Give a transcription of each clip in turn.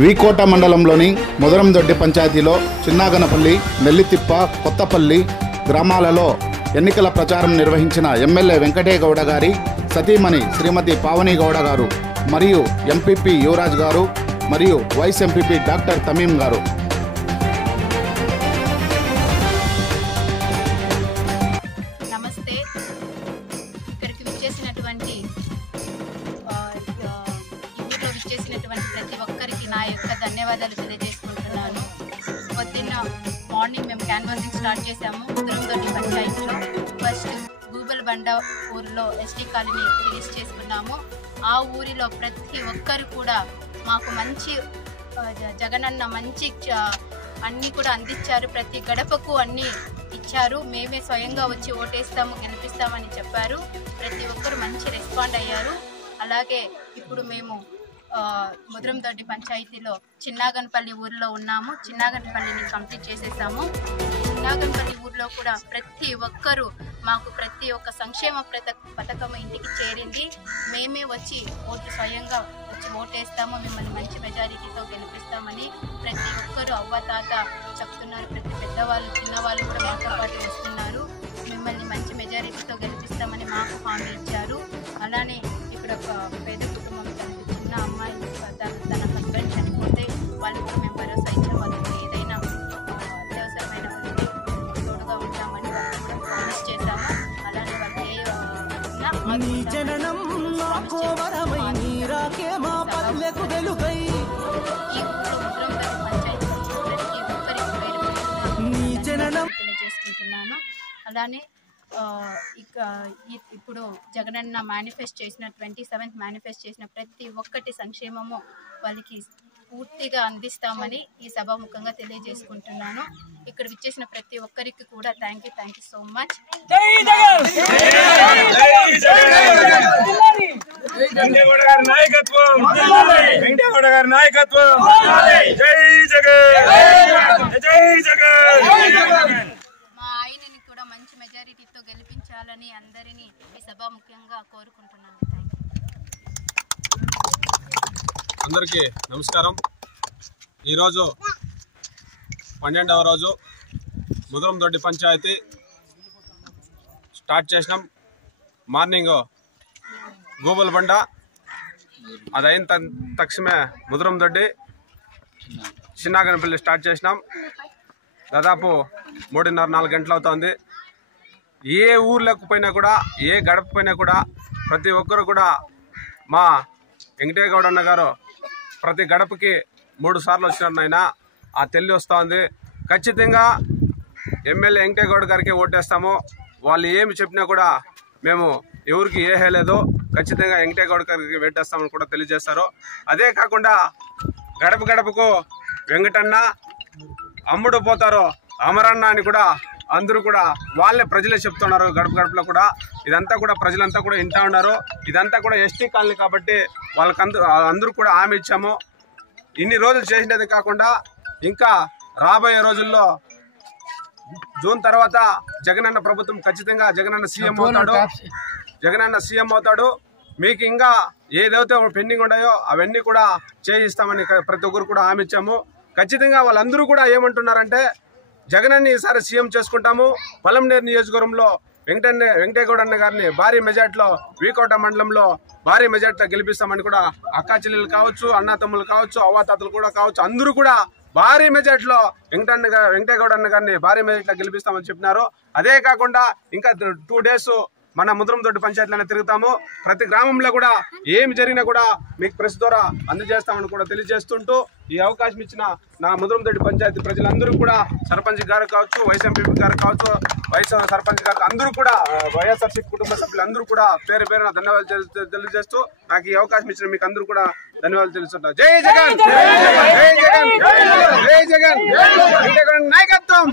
వీకోట మండలంలోని ముదరందొడ్డి పంచాయతీలో చిన్నాగనపల్లి, నెల్లితిప్ప, కొత్తపల్లి గ్రామాలలో ఎన్నికల ప్రచారం నిర్వహించిన ఎమ్మెల్యే వెంకటేగౌడ గారి సతీమణి శ్రీమతి పావని గౌడ గారు మరియు ఎంపీపీ యువరాజ్ గారు మరియు వైస్ ఎంపీపీ డాక్టర్ తమీం గారు. నమస్తే. ఇక్కడికి విచ్చేసినటువంటి ఊళ్ళో విచ్చేసినటువంటి ప్రతి ఒక్కరికి నా యొక్క ధన్యవాదాలు తెలియజేసుకుంటున్నాను. పొద్దున్న మార్నింగ్ మేము క్యాన్వాసింగ్ స్టార్ట్ చేశాము ముదరందొడ్డి పంచాయతీలో. ఫస్ట్ గూబల్బండ ఊరిలో ఎస్టీ కాలనీ రిలీజ్ చేసుకున్నాము. ఆ ఊరిలో ప్రతి ఒక్కరు కూడా మాకు మంచి జగనన్న మంచి అన్నీ కూడా అందించారు. ప్రతి గడపకు అన్నీ ఇచ్చారు. మేమే స్వయంగా వచ్చి ఓటేస్తాము, గెలిపిస్తామని చెప్పారు. ప్రతి ఒక్కరు మంచి రెస్పాండ్ అయ్యారు. అలాగే ఇప్పుడు మేము ముదరందొడ్డి పంచాయతీలో చిన్నాగనపల్లి ఊరిలో ఉన్నాము. చిన్నాగనపల్లిని కంప్లీట్ చేసేసాము. చిన్నాగనపల్లి ఊరిలో కూడా ప్రతి ఒక్కరూ మాకు ప్రతి ఒక్క సంక్షేమ పథకం ఇంటికి చేరింది. మేమే వచ్చి స్వయంగా వచ్చి ఓటేస్తాము, మిమ్మల్ని మంచి మెజారిటీతో గెలిపిస్తామని ప్రతి ఒక్కరూ అవ్వ తాత చెప్తున్నారు. ప్రతి పెద్దవాళ్ళు చిన్నవాళ్ళు కూడా మాతో పాటు వస్తున్నారు. మిమ్మల్ని మంచి మెజారిటీతో గెలిపిస్తామని మాకు హామీ ఇచ్చారు. అలానే ఇక్కడ ఒక పేద కుటుంబం చిన్న అమ్మాయి తన హస్బెండ్ చనిపోతే వాళ్ళు కూడా మేము భరోసా ఇచ్చాం. వాళ్ళకి ఏదైనా అత్యవసరమైన తోడుగా ఉంటామని వాళ్ళు కూడా ప్రామిస్ చేశాము. అలానే వాళ్ళకి తెలియజేసుకుంటున్నాను. అలానే ఇప్పుడు జగనన్న మేనిఫెస్ట్ చేసిన 27th మేనిఫెస్ట్ చేసిన ప్రతి ఒక్కటి సంక్షేమము వాళ్ళకి పూర్తిగా అందిస్తామని ఈ సభాముఖంగా తెలియజేసుకుంటున్నాను. ఇక్కడ విచ్చేసిన ప్రతి ఒక్కరికి కూడా థ్యాంక్ యూ సో మచ్. మా ఆయనని కూడా మంచి మెజారిటీతో గెలిపించాలని అందరినీ ఈ సభాముఖ్యంగా కోరుకుంటున్నాను. అందరికీ నమస్కారం. ఈరోజు 12వ రోజు ముదరందొడ్డి పంచాయతీ స్టార్ట్ చేసినాం. మార్నింగ్ గూబల్బండ, అది అయిన తక్షణమే ముదరందొడ్డి చిన్నాగనపల్లి స్టార్ట్ చేసినాం. దాదాపు 3:30-4 గంటలు అవుతుంది. ఏ ఊర్లకు పోయినా కూడా, ఏ గడప పోయినా కూడా ప్రతి ఒక్కరు కూడా మా వెంకటేగౌడ అన్న గారు ప్రతి గడపకి 3 సార్లు వచ్చినారు. నాయన ఆ తెల్లి వస్తుంది. ఖచ్చితంగా ఎమ్మెల్యే వెంకటేగౌడ గారికి ఓటేస్తాము. వాళ్ళు ఏమి చెప్పినా కూడా మేము ఎవరికి ఏహేలేదు, ఖచ్చితంగా వెంకటేగౌడ గారికి ఓటేస్తామని కూడా తెలియజేస్తారు. అదే కాకుండా గడప గడపకు వెంకటన్న అమ్ముడు పోతారు అమరన్న అని కూడా అందరూ కూడా వాళ్ళే ప్రజలే చెప్తున్నారు. గడప గడపలో కూడా ఇదంతా కూడా ప్రజలంతా కూడా వింటా ఉన్నారు. ఇదంతా కూడా ఎస్టీ కాలనీ కాబట్టి వాళ్ళకి అందరూ కూడా హామీ ఇచ్చాము. ఇన్ని రోజులు చేసినది కాకుండా ఇంకా రాబోయే రోజుల్లో జూన్ తర్వాత జగనన్న ప్రభుత్వం ఖచ్చితంగా జగనన్న సీఎం అవుతాడు. మీకు ఇంకా ఏదైతే పెండింగ్ ఉన్నాయో అవన్నీ కూడా చేయిస్తామని ప్రతి ఒక్కరు కూడా హామీ ఇచ్చాము. ఖచ్చితంగా వాళ్ళందరూ కూడా ఏమంటున్నారంటే జగనన్ని ఈసారి సీఎం చేసుకుంటాము. పలంనేరు నియోజకవర్గంలో వెంకటేగౌడ అన్న గారిని భారీ మెజార్టీలో వీకోట మండలంలో భారీ మెజార్టీలో గెలిపిస్తామని కూడా అక్కా చెల్లెలు కావచ్చు, అన్నా తమ్ములు కావచ్చు, అవ్వాతాతలు కూడా కావచ్చు, అందరూ కూడా భారీ మెజార్టీలో వెంకటేగౌడ అన్న గారిని భారీ మెజార్టీలో గెలిపిస్తామని చెప్పినారు. అదే కాకుండా ఇంకా 2 డేస్ మన ముదరందొడ్డి పంచాయతీలోనే తిరుగుతాము. ప్రతి గ్రామంలో కూడా ఏమి జరిగినా కూడా మీకు ప్రెస్ ద్వారా అందజేస్తామని కూడా తెలియజేస్తుంటూ ఈ అవకాశం ఇచ్చిన నా ముదరందొడ్డి పంచాయతీ ప్రజలందరూ కూడా సర్పంచ్ గారు కావచ్చు, వైస్ ఎంపీ గారు కావచ్చు, వైస్ సర్పంచ్ గారు అందరూ కూడా వైఎస్ఆర్సీ కుటుంబ సభ్యులందరూ కూడా పేరు పేరున ధన్యవాదాలు తెలియజేస్తూ నాకు ఈ అవకాశం ఇచ్చిన మీకు అందరూ కూడా ధన్యవాదాలు తెలుస్తుంటా. జై జగన్, జై జగన్, జై జగన్, జగన్ నాయకత్వం,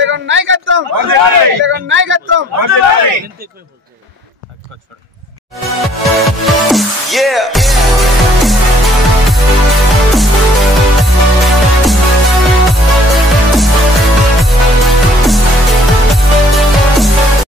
జగన్ నాయకత్వం, జగన్ నాయకత్వం. Yeah.